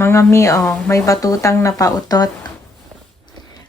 Mga may batutang na pautot.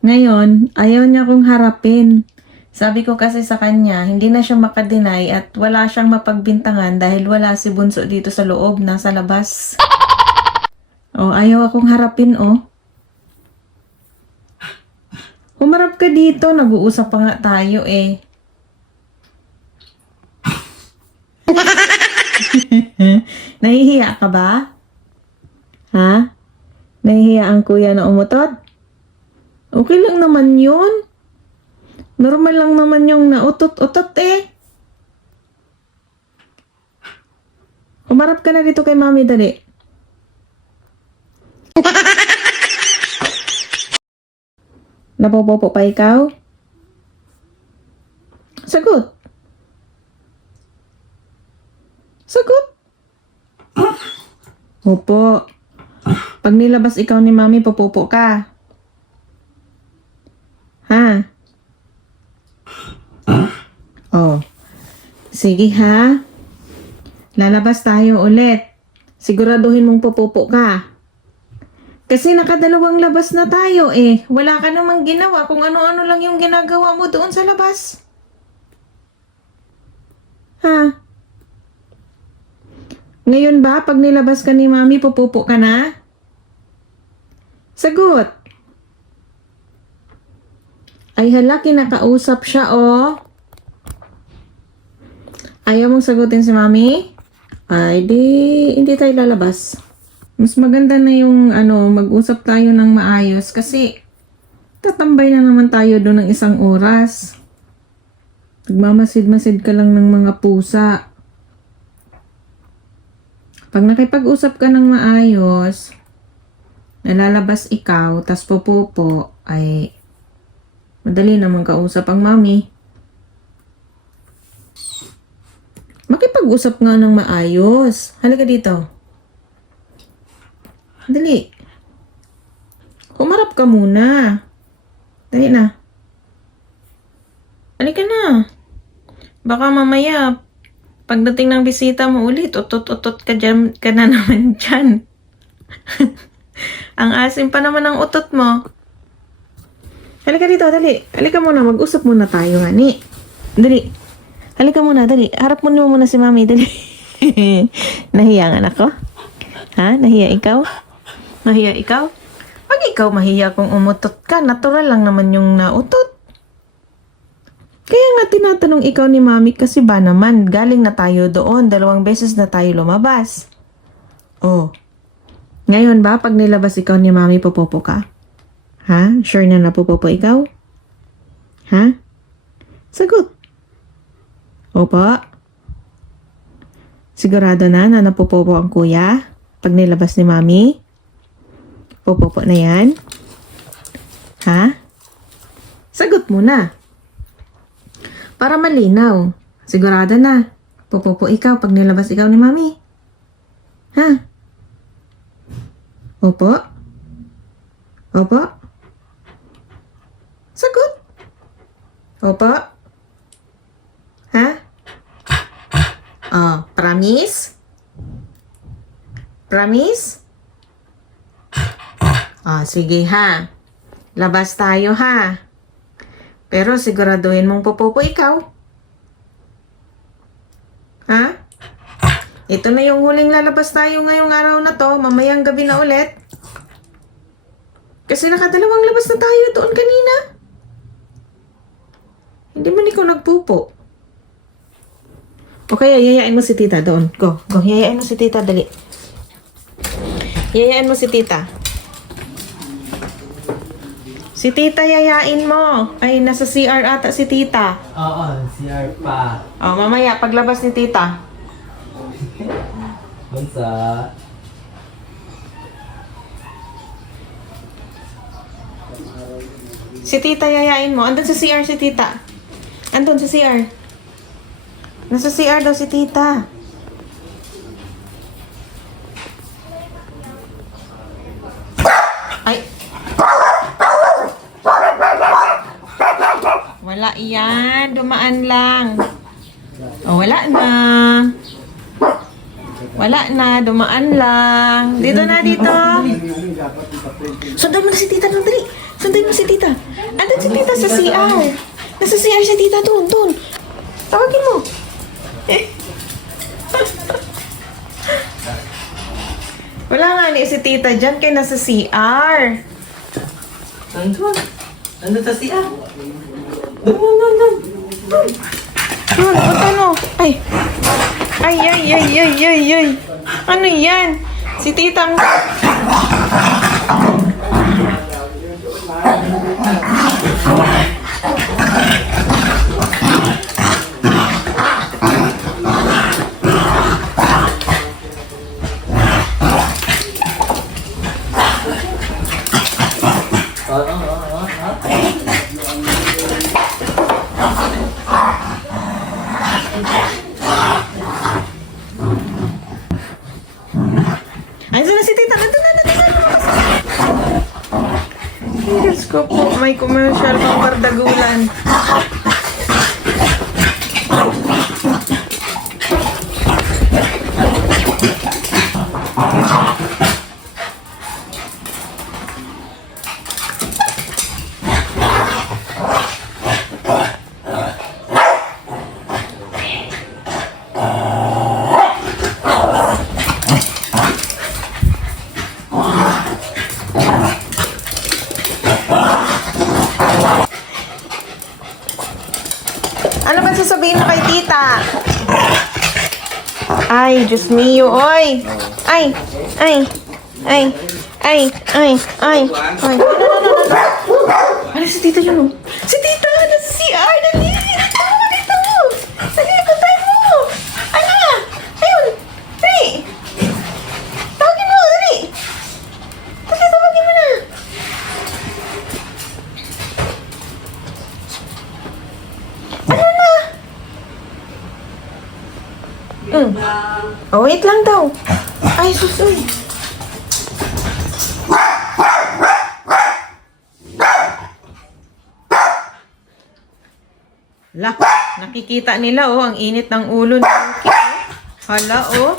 Ngayon, ayaw niya kong harapin. Sabi ko kasi sa kanya, hindi na siya makadeny at wala siyang mapagbintangan dahil wala si Bunso dito sa loob, nasa labas. Ayaw akong harapin, Humarap ka dito, nag-uusap pa nga tayo eh. Nahihiya ka ba? Ha? Nahihiya ang kuya na umutot? Okay lang naman yun. Normal lang naman yung nautot-utot eh. Humarap ka na dito kay mami, dali. Napopopo pa ikaw? Sagot. Sagot. Opo. Pag nilabas ikaw ni mami, popopo ka. Ha? Sige ha. Lalabas tayo ulit. Siguraduhin mong popopo ka. Kasi nakadalawang labas na tayo eh. Wala ka namang ginawa kung ano-ano lang yung ginagawa mo doon sa labas. Ha? Ngayon ba, pag nilabas ka ni mami, pupupo ka na? Sagot. Ay hala, kinakausap siya, Ayaw mong sagutin si mami? Ay, hindi tayo lalabas. Mas maganda na yung, mag-usap tayo ng maayos kasi tatambay na naman tayo doon ng 1 oras. Nagmamasid-masid ka lang ng mga pusa. Pag nakipag-usap ka ng maayos, nalalabas ikaw, tas popopo, ay madali naman kausap ang mami. Makipag-usap nga ng maayos. Halika dito. Dali. Humarap ka muna. Dali na. Halika na. Baka mamaya, pagdating ng bisita mo ulit, utot-utot ka na naman dyan. Ang asim pa naman ng utot mo. Halika dito, dali. Halika muna, mag-usap muna tayo, hani. Dali. Halika muna, dali. Harap mo muna si mami, dali. Nahiya nga ako? Ha? Nahiya ikaw? Nahiya ikaw? Pag ikaw mahiya kung umutot ka, natural lang naman yung nautot. Kaya nga tinatanong ikaw ni mami kasi ba naman, galing na tayo doon, 2 beses na tayo lumabas. Ngayon ba, pag nilabas ikaw ni mami, popopo ka? Ha? Sure na napopopo ikaw? Ha? Sagot. Opo. Sigurado na napopopo ang kuya pag nilabas ni mami? Popopo na yan? Ha? Sagot mo na. Para malinaw. Sigurado na. Popopo ikaw pag nilabas ikaw ni mami. Ha? Opo? Opo? Sagot. Opo? Ha? Promise? Promise? Sige ha. Labas tayo ha. Pero siguraduhin mong popopo ikaw. Ha? Ito na yung huling lalabas tayo ngayong araw na to. Mamayang gabi na ulit. Kasi nakadalawang labas na tayo doon kanina. Hindi man ikaw nagpupo. O kaya yayain mo si tita doon. Go. Yayain mo si tita, dali. Yayain mo si tita. Si tita yayain mo. Ay, nasa CR ata si tita. Oo, CR pa. Mamaya, paglabas ni tita. Bunsa. Si tita yayain mo. Andun sa CR si tita. Andun sa CR. Nasa CR daw si tita. Ay. Wala yan. Dumaan lang. Wala na. Wala na, dumaan lang. Dito na, dito. Sundan mo na si tita doon, dali. Sundan mo si tita. Andun si tita sa CR. Nasa CR si tita doon, doon. Tawagin mo. Wala nga ni si tita dyan, kaya nasa CR. Nandun. Nandun sa siya. Doon. Doon, punta no. Ay. Ay, ay, ay, ay, ay, ay. Ano yan? Si tita ang... Ay, saan na si tita? Nandun na, nandun na. Diyos ko po, may commercial pang bardagulan. Ano ba sasabihin mo kay tita? Ay, Diyos mio, oy! Ay! Ay! Ay! Ay! Ay! Ay! Ay! Ano si tita yun, oh? Si tita! Nasa CR! Dali! Dito mo! Dito mo! Dali! Puntahin mo! Ano? Ayun! Dali! Tawagin mo! Dali! Dali! Tawagin mo na! Ano na? Oh, wait lang daw. Ay, susoy. La, nakikita nila oh, ang init ng ulo ni Yuki. Hala oh.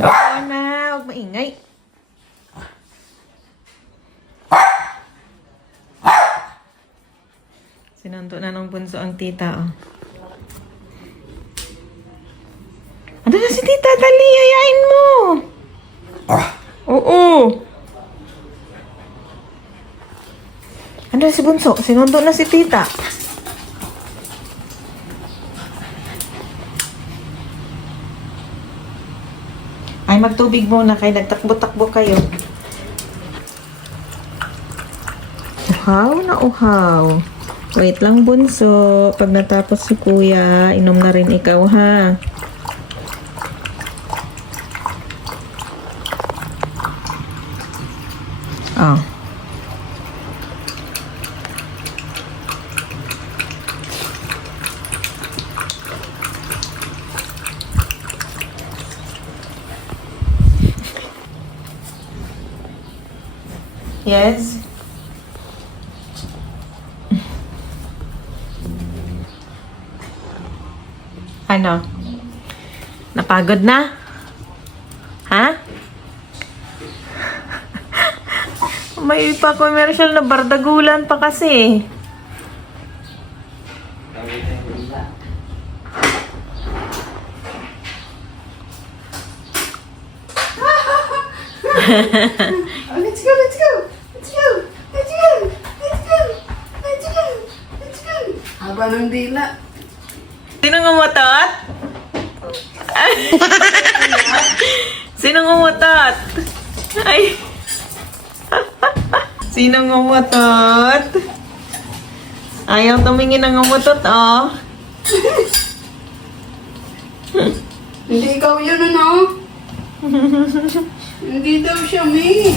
Oo na, huwag maingay. Sinanto na ng bunso ang tita, oh. Ano na si tita? Dali, ayain mo. Oo. Ano na si bunso? Sinanto na si tita. Ay, magtubig muna kayo. Nagtakbo-takbo kayo. Uhaw na uhaw. Wait lang, bunso. Pag natapos si kuya, inom na rin ikaw, ha? Oh. Yes? Ano? Napagod na? Ha? May pa-commercial na bardagulan pa kasi. Let's go, let's go, let's go, let's go, let's go, let's go, let's go. Haba ng dila. Sino ngumutot? Sino ngumutot? Ay. Sino ngumutot? Ayaw tumingin ng ngumutot, oh. Hindi ikaw yun, ano? Hindi daw siya, May.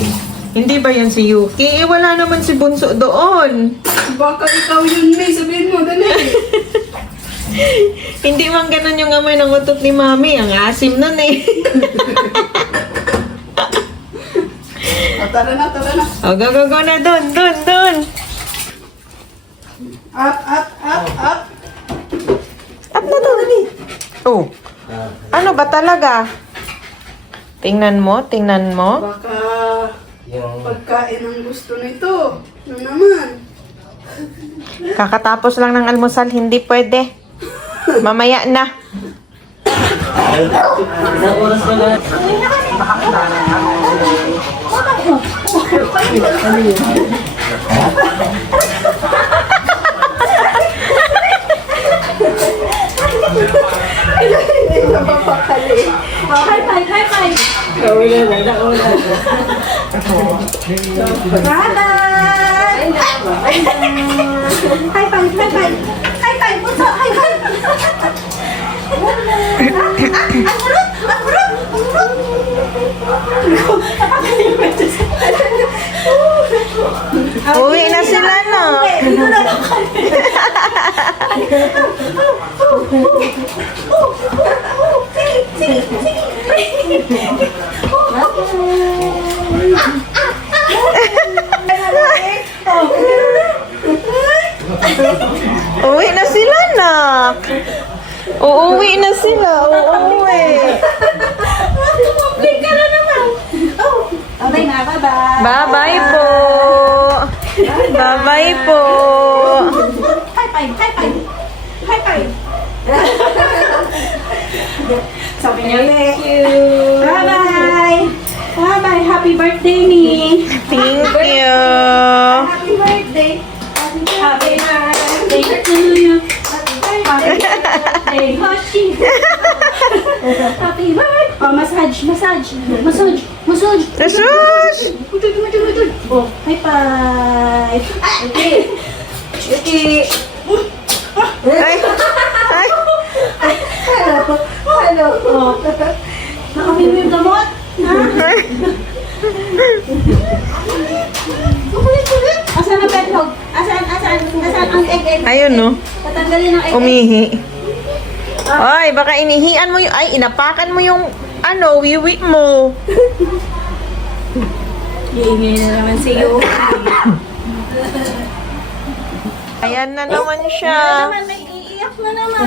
Hindi ba yan si Yuki? Eh, wala naman si Bunso doon. Baka ikaw yun, May. Sabihin mo, dali. Hindi man ganun yung amoy ng utot ni Mami. Ang asim nun eh. Tara na, tara na. Oh, go na. Dun. Up, up, up, up. Up na doon, dali. Oh, ano ba talaga? Tingnan mo. Baka Yung... pagkain ang gusto nito. Ano naman? Kakatapos lang ng almusal, hindi pwede. Mamaya na. Isang oras pa na. Hindi na mapakali. High five. Bye-bye! High five! Puso! High five! Ang harap! Uwi na sila, no? Dito na lang kami. Uwi na sila, nak. Uuwi na sila. Uuwi. Big ka na naman. Okay na, bye-bye. Bye-bye po. Bye-bye po. High five. Sabi niya, thank you. Bye-bye. Happy birthday, me. Thank you. Happy birthday. Happy birthday to you. Happy birthday, Hoshi. Happy birthday. Oh, massage. Jesus! Massage. Oh, high five. Okay. Ay, ay. Hello. Oh. Nakapin mo yung gamot? Ha? Asan ang bedlog? Asan ang egg? Ayun, no? Tatanggalin ang egg. Umihi. Ay, baka inihian mo yung... Ay, inapakan mo yung... wiwi mo. Iingay na naman sa'yo. Ayan na naman siya. Naman, may iiyak na naman.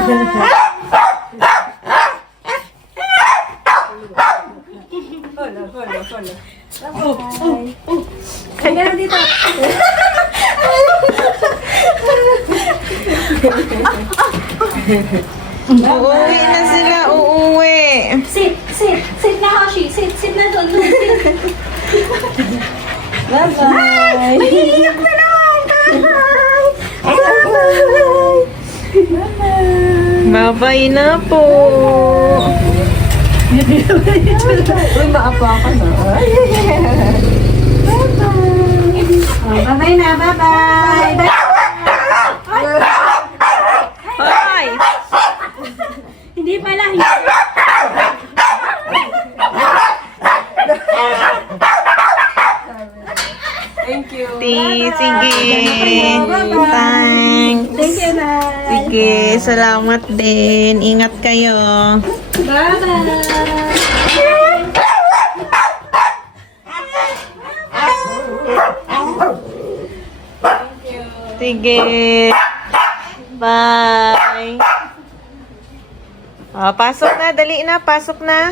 Kaya na dito. Uuwi na sila, uuwi. Sit na, Hoshi. Sit na doon. Sit. Bye-bye. May iiyak na naman. Bye-bye. Bye-bye na po. Uy, maapa ka na. Bye-bye na. Bye-bye. Hoy! Hindi pala. Thank you. Sige. Thanks. Thank you, Nay. Sige, salamat din. Ingat kayo. Bye-bye. Sige. Bye. Pasok na. Dali na. Pasok na.